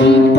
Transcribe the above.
coração.